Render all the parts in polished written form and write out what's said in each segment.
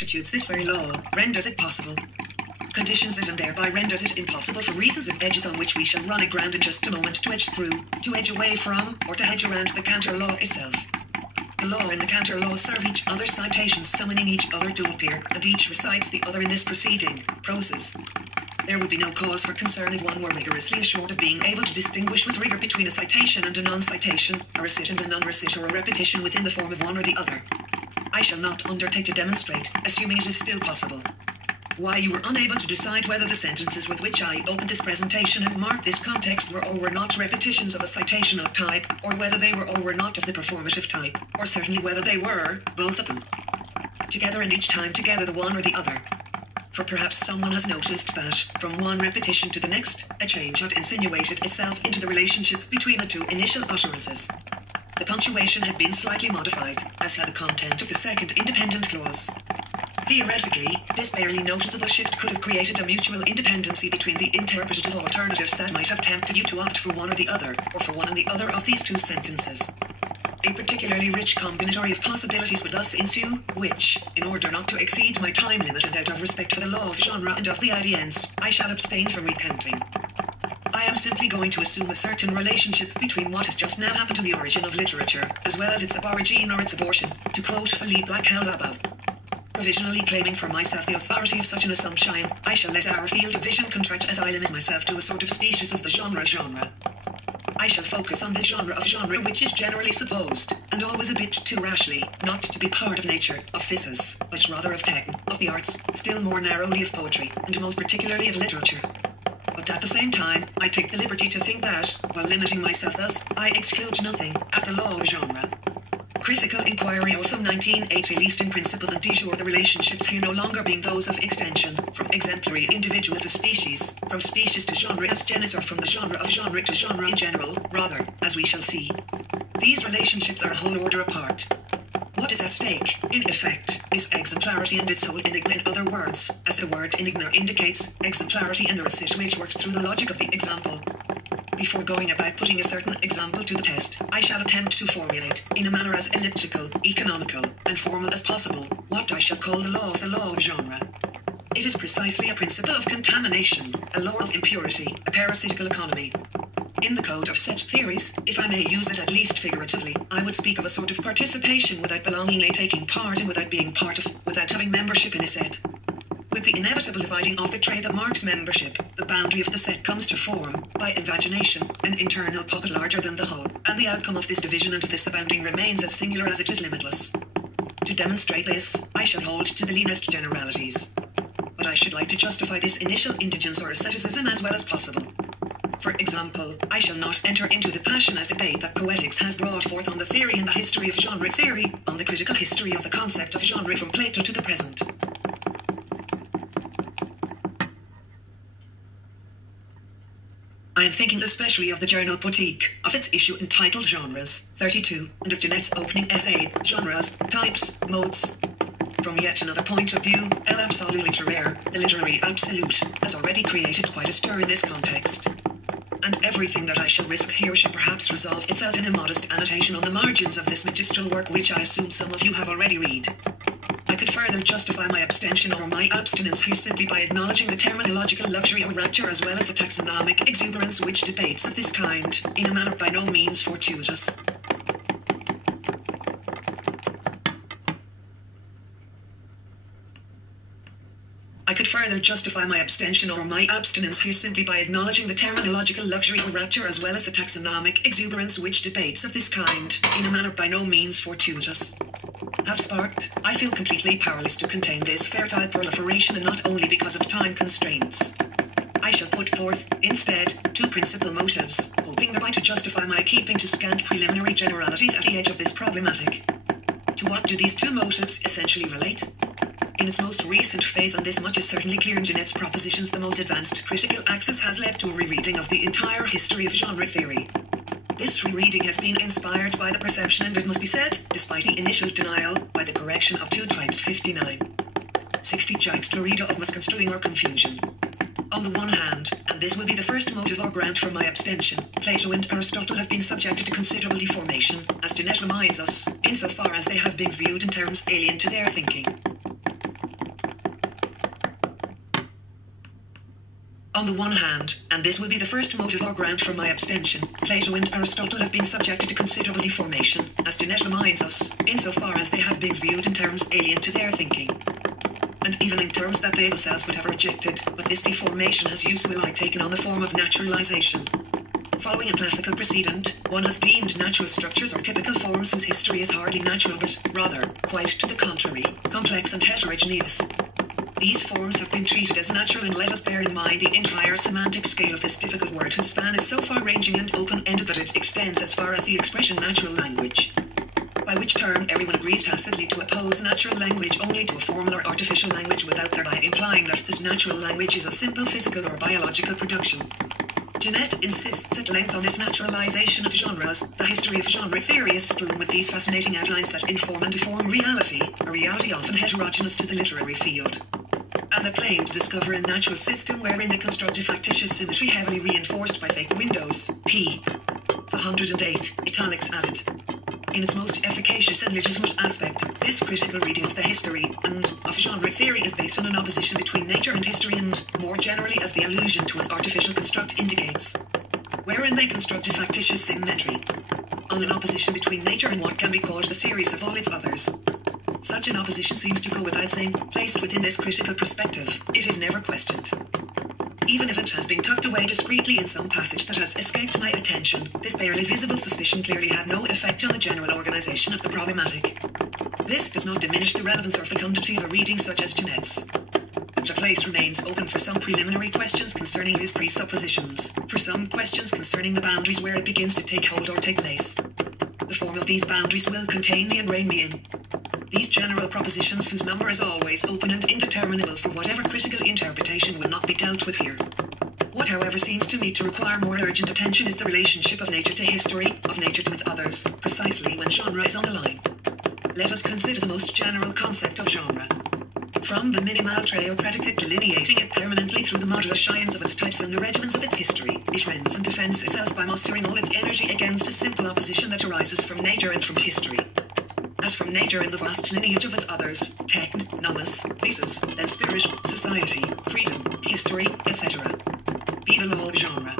constitutes this very law, renders it possible, conditions it and thereby renders it impossible for reasons of edges on which we shall run aground in just a moment to edge through, to edge away from, or to hedge around the counter law itself. The law and the counter law serve each other's citations, summoning each other to appear, and each recites the other in this proceeding, process. There would be no cause for concern if one were rigorously assured of being able to distinguish with rigor between a citation and a non-citation, a recit and a non-recit, or a repetition within the form of one or the other. I shall not undertake to demonstrate, assuming it is still possible, why you were unable to decide whether the sentences with which I opened this presentation and marked this context were or were not repetitions of a citational type, or whether they were or were not of the performative type, or certainly whether they were, both of them, together and each time together the one or the other. For perhaps someone has noticed that, from one repetition to the next, a change had insinuated itself into the relationship between the two initial utterances. The punctuation had been slightly modified, as had the content of the second independent clause. Theoretically, this barely noticeable shift could have created a mutual independency between the interpretative alternatives that might have tempted you to opt for one or the other, or for one and the other of these two sentences. A particularly rich combinatory of possibilities would thus ensue, which, in order not to exceed my time limit and out of respect for the law of genre and of the audience, I shall abstain from recounting. I am simply going to assume a certain relationship between what has just now happened to the origin of literature, as well as its aborigine or its abortion, to quote Philippe Blackwell above. Provisionally claiming for myself the authority of such an assumption, I shall let our field of vision contract as I limit myself to a sort of species of the genre. I shall focus on the genre of genre which is generally supposed, and always a bit too rashly, not to be part of nature, of physis, but rather of techn, of the arts, still more narrowly of poetry, and most particularly of literature. But at the same time, I take the liberty to think that, while limiting myself thus, I exclude nothing, at the law of genre. Critical Inquiry Autumn 1980 least in principle and de jure the relationships here no longer being those of extension, from exemplary individual to species, from species to genre as genus or from the genre of genre to genre in general, rather, as we shall see. These relationships are a whole order apart. What is at stake, in effect, is exemplarity and its whole enigma. In other words, as the word enigma indicates, exemplarity and the recit which works through the logic of the example. Before going about putting a certain example to the test, I shall attempt to formulate, in a manner as elliptical, economical, and formal as possible, what I shall call the law of genre. It is precisely a principle of contamination, a law of impurity, a parasitical economy. In the code of such theories, if I may use it at least figuratively, I would speak of a sort of participation without belonging, a taking part and without being part of, without having membership in a set. With the inevitable dividing of the tray that marks membership, the boundary of the set comes to form, by invagination, an internal pocket larger than the whole, and the outcome of this division and of this abounding remains as singular as it is limitless. To demonstrate this, I shall hold to the leanest generalities. But I should like to justify this initial indigence or asceticism as well as possible. For example, I shall not enter into the passionate debate that poetics has brought forth on the theory and the history of genre theory, on the critical history of the concept of genre from Plato to the present. I am thinking especially of the Journal Poetique, of its issue entitled Genres, 32, and of Jeanette's opening essay, Genres, Types, Modes. From yet another point of view, l'absolu littéraire, the literary absolute, has already created quite a stir in this context. And everything that I shall risk here should perhaps resolve itself in a modest annotation on the margins of this magistral work which I assume some of you have already read. I could further justify my abstention or my abstinence here simply by acknowledging the terminological luxury or rapture as well as the taxonomic exuberance which debates of this kind, in a manner by no means fortuitous. I could further justify my abstention or my abstinence here simply by acknowledging the terminological luxury or rapture as well as the taxonomic exuberance which debates of this kind, in a manner by no means fortuitous, have sparked. I feel completely powerless to contain this fertile proliferation, and not only because of time constraints. I shall put forth, instead, two principal motives, hoping thereby to justify my keeping to scant preliminary generalities at the edge of this problematic. To what do these two motives essentially relate? In its most recent phase, and this much is certainly clear in Jeanette's propositions, the most advanced critical axis has led to a rereading of the entire history of genre theory. This rereading has been inspired by the perception, and it must be said, despite the initial denial, by the correction of 2 types 59. 60 jibes derrida of misconstruing or confusion. On the one hand, and this will be the first motive or ground for my abstention, Plato and Aristotle have been subjected to considerable deformation, as Jeanette reminds us, insofar as they have been viewed in terms alien to their thinking. On the one hand, and this will be the first motive or ground for my abstention, Plato and Aristotle have been subjected to considerable deformation, as Jeanette reminds us, insofar as they have been viewed in terms alien to their thinking, and even in terms that they themselves would have rejected, but this deformation has usually taken on the form of naturalization. Following a classical precedent, one has deemed natural structures or typical forms whose history is hardly natural but, rather, quite to the contrary, complex and heterogeneous. These forms have been treated as natural, and let us bear in mind the entire semantic scale of this difficult word whose span is so far-ranging and open-ended that it extends as far as the expression natural language, by which term everyone agrees tacitly to oppose natural language only to a formal or artificial language without thereby implying that this natural language is a simple physical or biological production. Jeanette insists at length on this naturalization of genres. The history of genre theory is strewn with these fascinating outlines that inform and deform reality, a reality often heterogeneous to the literary field. And the claim to discover a natural system wherein they construct a factitious symmetry heavily reinforced by fake windows, p. 108, italics added. In its most efficacious and legitimate aspect, this critical reading of the history and of genre theory is based on an opposition between nature and history and, more generally as the allusion to an artificial construct indicates, wherein they construct a factitious symmetry, on an opposition between nature and what can be called the series of all its others. Such an opposition seems to go without saying, placed within this critical perspective, it is never questioned. Even if it has been tucked away discreetly in some passage that has escaped my attention, this barely visible suspicion clearly had no effect on the general organization of the problematic. This does not diminish the relevance or fecundity of a reading such as Jeanette's. The place remains open for some preliminary questions concerning his presuppositions, for some questions concerning the boundaries where it begins to take hold or take place. The form of these boundaries will contain me and rein me in. These general propositions, whose number is always open and indeterminable for whatever critical interpretation, will not be dealt with here. What, however, seems to me to require more urgent attention is the relationship of nature to history, of nature to its others, precisely when genre is on the line. Let us consider the most general concept of genre. From the minimal trio predicate delineating it permanently through the modular scions of its types and the regiments of its history, it rends and defends itself by mustering all its energy against a simple opposition that arises from nature and from history. As from nature in the vast lineage of its others, techn, nomos, thesis, then spirit, society, freedom, history, etc. Be the law of genre.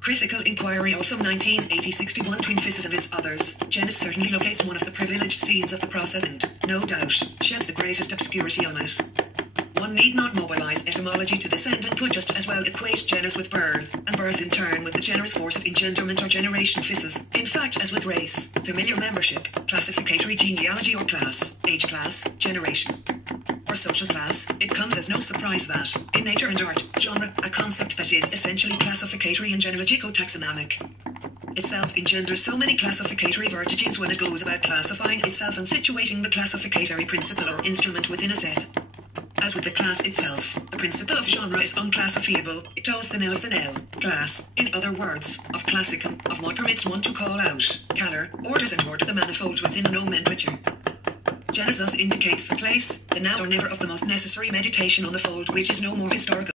Critical Inquiry Autumn 1980-61 Twin Physis and its others, Jeanette certainly locates one of the privileged scenes of the process and, no doubt, sheds the greatest obscurity on it. One need not mobilize etymology to this end and could just as well equate genus with birth, and birth in turn with the generous force of engenderment or generation physis, in fact as with race, familiar membership, classificatory genealogy or class, age class, generation, or social class. It comes as no surprise that, in nature and art, genre, a concept that is essentially classificatory and genealogico-taxonomic, itself engenders so many classificatory vertigens when it goes about classifying itself and situating the classificatory principle or instrument within a set. As with the class itself, the principle of genre is unclassifiable. It tells the nel, class, in other words, of classicum, of what permits one to call out, color, orders and order the manifold within a nomenclature. Genus thus indicates the place, the now or never of the most necessary meditation on the fold which is no more historical